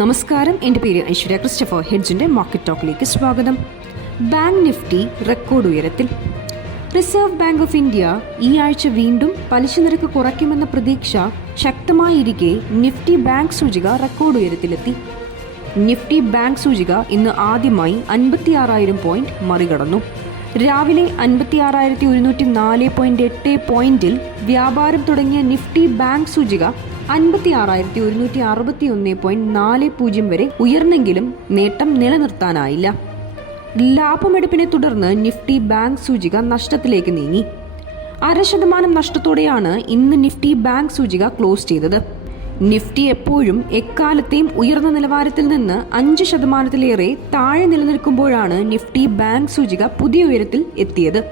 നമസ്കാരം. എന്റെ പേര് ഐശ്വര്യ ക്രിസ്റ്റഫർ. ഹെഡ്ജിന്റെ മാർക്കറ്റ് ടോക്കിലേക്ക് സ്വാഗതം. ബാങ്ക് നിഫ്റ്റി റെക്കോർഡ് ഉയരത്തിൽ. റിസർവ് ബാങ്ക് ഓഫ് ഇന്ത്യ ഈ ആഴ്ച വീണ്ടും പലിശ നിരക്ക് കുറയ്ക്കുമെന്ന പ്രതീക്ഷ ശക്തമായിരിക്കെ നിഫ്റ്റി ബാങ്ക് സൂചിക റെക്കോർഡ് ഉയരത്തിലെത്തി. നിഫ്റ്റി ബാങ്ക് സൂചിക ഇന്ന് ആദ്യമായി അൻപത്തിയാറായിരം പോയിന്റ് മറികടന്നു. രാവിലെ അൻപത്തി ആറായിരത്തി ഒരുന്നൂറ്റി നാല് പോയിന്റ് എട്ട് പോയിന്റിൽ വ്യാപാരം തുടങ്ങിയ നിഫ്റ്റി ബാങ്ക് സൂചിക അൻപത്തി ആറായിരത്തി ഒരുന്നൂറ്റി അറുപത്തി ഒന്ന് പോയിന്റ് നാല് പൂജ്യം വരെ ഉയർന്നെങ്കിലും നേട്ടം നിലനിർത്താനായില്ല. ലാഭമെടുപ്പിനെ തുടർന്ന് നിഫ്റ്റി ബാങ്ക് സൂചിക നഷ്ടത്തിലേക്ക് നീങ്ങി. അര ശതമാനം നഷ്ടത്തോടെയാണ് ഇന്ന് നിഫ്റ്റി ബാങ്ക് സൂചിക ക്ലോസ് ചെയ്തത്. നിഫ്റ്റി എപ്പോഴും എക്കാലത്തെയും ഉയർന്ന നിലവാരത്തിൽ നിന്ന് അഞ്ച് ശതമാനത്തിലേറെ താഴെ നിലനിൽക്കുമ്പോഴാണ് നിഫ്റ്റി ബാങ്ക് സൂചിക പുതിയ ഉയരത്തിൽ എത്തിയത്.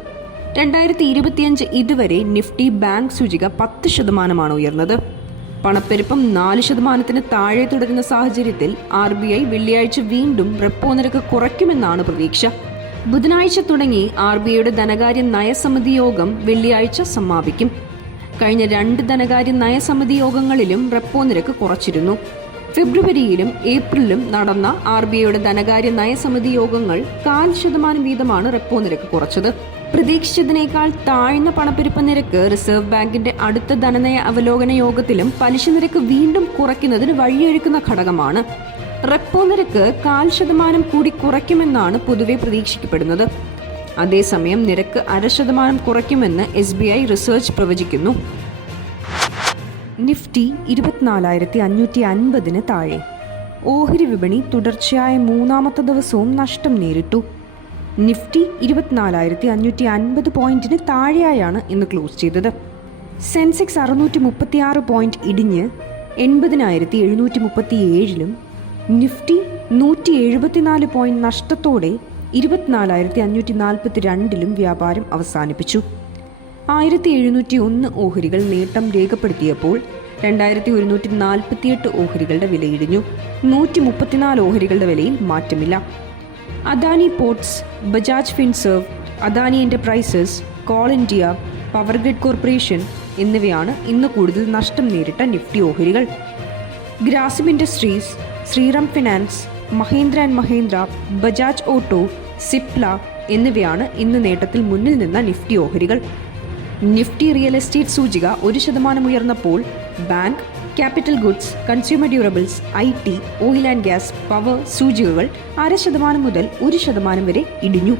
രണ്ടായിരത്തി ഇരുപത്തിയഞ്ച് ഇതുവരെ നിഫ്റ്റി ബാങ്ക് സൂചിക പത്ത് ശതമാനമാണ് ഉയർന്നത്. പണപ്പെരുപ്പം നാല് ശതമാനത്തിന് താഴെ തുടരുന്ന സാഹചര്യത്തിൽ ആർ ബി ഐ വെള്ളിയാഴ്ച വീണ്ടും റെപ്പോ നിരക്ക് കുറയ്ക്കുമെന്നാണ് പ്രതീക്ഷ. ബുധനാഴ്ച തുടങ്ങി ആർ ബി ഐയുടെ ധനകാര്യ നയസമിതി യോഗം വെള്ളിയാഴ്ച സമാപിക്കും. കഴിഞ്ഞ രണ്ട് ധനകാര്യ നയസമിതി യോഗങ്ങളിലും റെപ്പോ നിരക്ക് കുറച്ചിരുന്നു. ഫെബ്രുവരിയിലും ഏപ്രിലും നടന്ന ആർ ബി ഐയുടെ ധനകാര്യ നയസമിതി യോഗങ്ങൾ കാൽ ശതമാനം വീതമാണ് റെപ്പോ നിരക്ക് കുറച്ചത്. പ്രതീക്ഷിച്ചതിനേക്കാൾ താഴ്ന്ന പണപ്പെരുപ്പ നിരക്ക് റിസർവ് ബാങ്കിന്റെ അടുത്ത ധനനയ അവലോകന യോഗത്തിലും പലിശ നിരക്ക് വീണ്ടും കുറയ്ക്കുന്നതിന് വഴിയൊരുക്കുന്ന ഘടകമാണ്. റെപ്പോ നിരക്ക് കാൽ ശതമാനം കൂടി കുറയ്ക്കുമെന്നാണ് പൊതുവെ പ്രതീക്ഷിക്കപ്പെടുന്നത്. അതേസമയം നിരക്ക് അര ശതമാനം കുറയ്ക്കുമെന്ന് എസ് ബി ഐ റിസർച്ച് പ്രവചിക്കുന്നു. നിഫ്റ്റി ഇരുപത്തിനാലായിരത്തി അഞ്ഞൂറ്റി അൻപതിന് താഴെ. ഓഹരി വിപണി തുടർച്ചയായ മൂന്നാമത്തെ ദിവസവും നഷ്ടം നേരിട്ടു. നിഫ്റ്റി ഇരുപത്തിനാലായിരത്തി അഞ്ഞൂറ്റി അൻപത് പോയിന്റിന് താഴെയായാണ് ഇന്ന് ക്ലോസ് ചെയ്തത്. സെൻസെക്സ് അറുന്നൂറ്റി മുപ്പത്തിയാറ് പോയിന്റ് ഇടിഞ്ഞ് എൺപതിനായിരത്തി എഴുന്നൂറ്റി മുപ്പത്തി ഏഴിലും നിഫ്റ്റി നൂറ്റി എഴുപത്തിനാല് പോയിന്റ് നഷ്ടത്തോടെ ഇരുപത്തിനാലായിരത്തി അഞ്ഞൂറ്റി നാൽപ്പത്തി രണ്ടിലും വ്യാപാരം അവസാനിപ്പിച്ചു. ആയിരത്തി എഴുന്നൂറ്റി ഒന്ന് ഓഹരികൾ നേട്ടം രേഖപ്പെടുത്തിയപ്പോൾ രണ്ടായിരത്തി ഒരുന്നൂറ്റി നാൽപ്പത്തിയെട്ട് ഓഹരികളുടെ വിലയിടിഞ്ഞു നൂറ്റി മുപ്പത്തിനാല് ഓഹരികളുടെ വിലയിൽ മാറ്റമില്ല. Adani ports Bajaj Finserv Adani Enterprises Coal India Power Grid Corporation എന്നിവയാണ് ഇന്ന് കൂടുതൽ നഷ്ടം നേരിട്ട നിഫ്റ്റി ഓഹരികൾ. Grasim Industries Shriram Finance Mahindra and Mahindra Bajaj Auto Cipla എന്നിവയാണ് ഇന്ന് നേട്ടത്തിൽ മുന്നിൽ നിന്ന നിഫ്റ്റി ഓഹരികൾ. നിഫ്റ്റി റിയൽ എസ്റ്റേറ്റ് സൂചിക ഒരു ശതമാനം ഉയർന്നപ്പോൾ bank capital goods consumer durables I T oil and gas power സൂചികകൾ അര ശതമാനം മുതൽ ഒരു ശതമാനം വരെ ഇടിഞ്ഞു.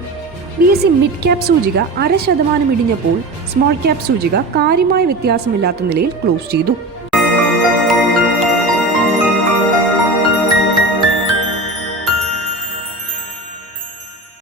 B S E mid cap സൂചിക അര ശതമാനം ഇടിഞ്ഞപ്പോൾ സ്മോൾ ക്യാപ് സൂചിക കാര്യമായ വ്യത്യാസമില്ലാത്ത നിലയിൽ ക്ലോസ് ചെയ്തു.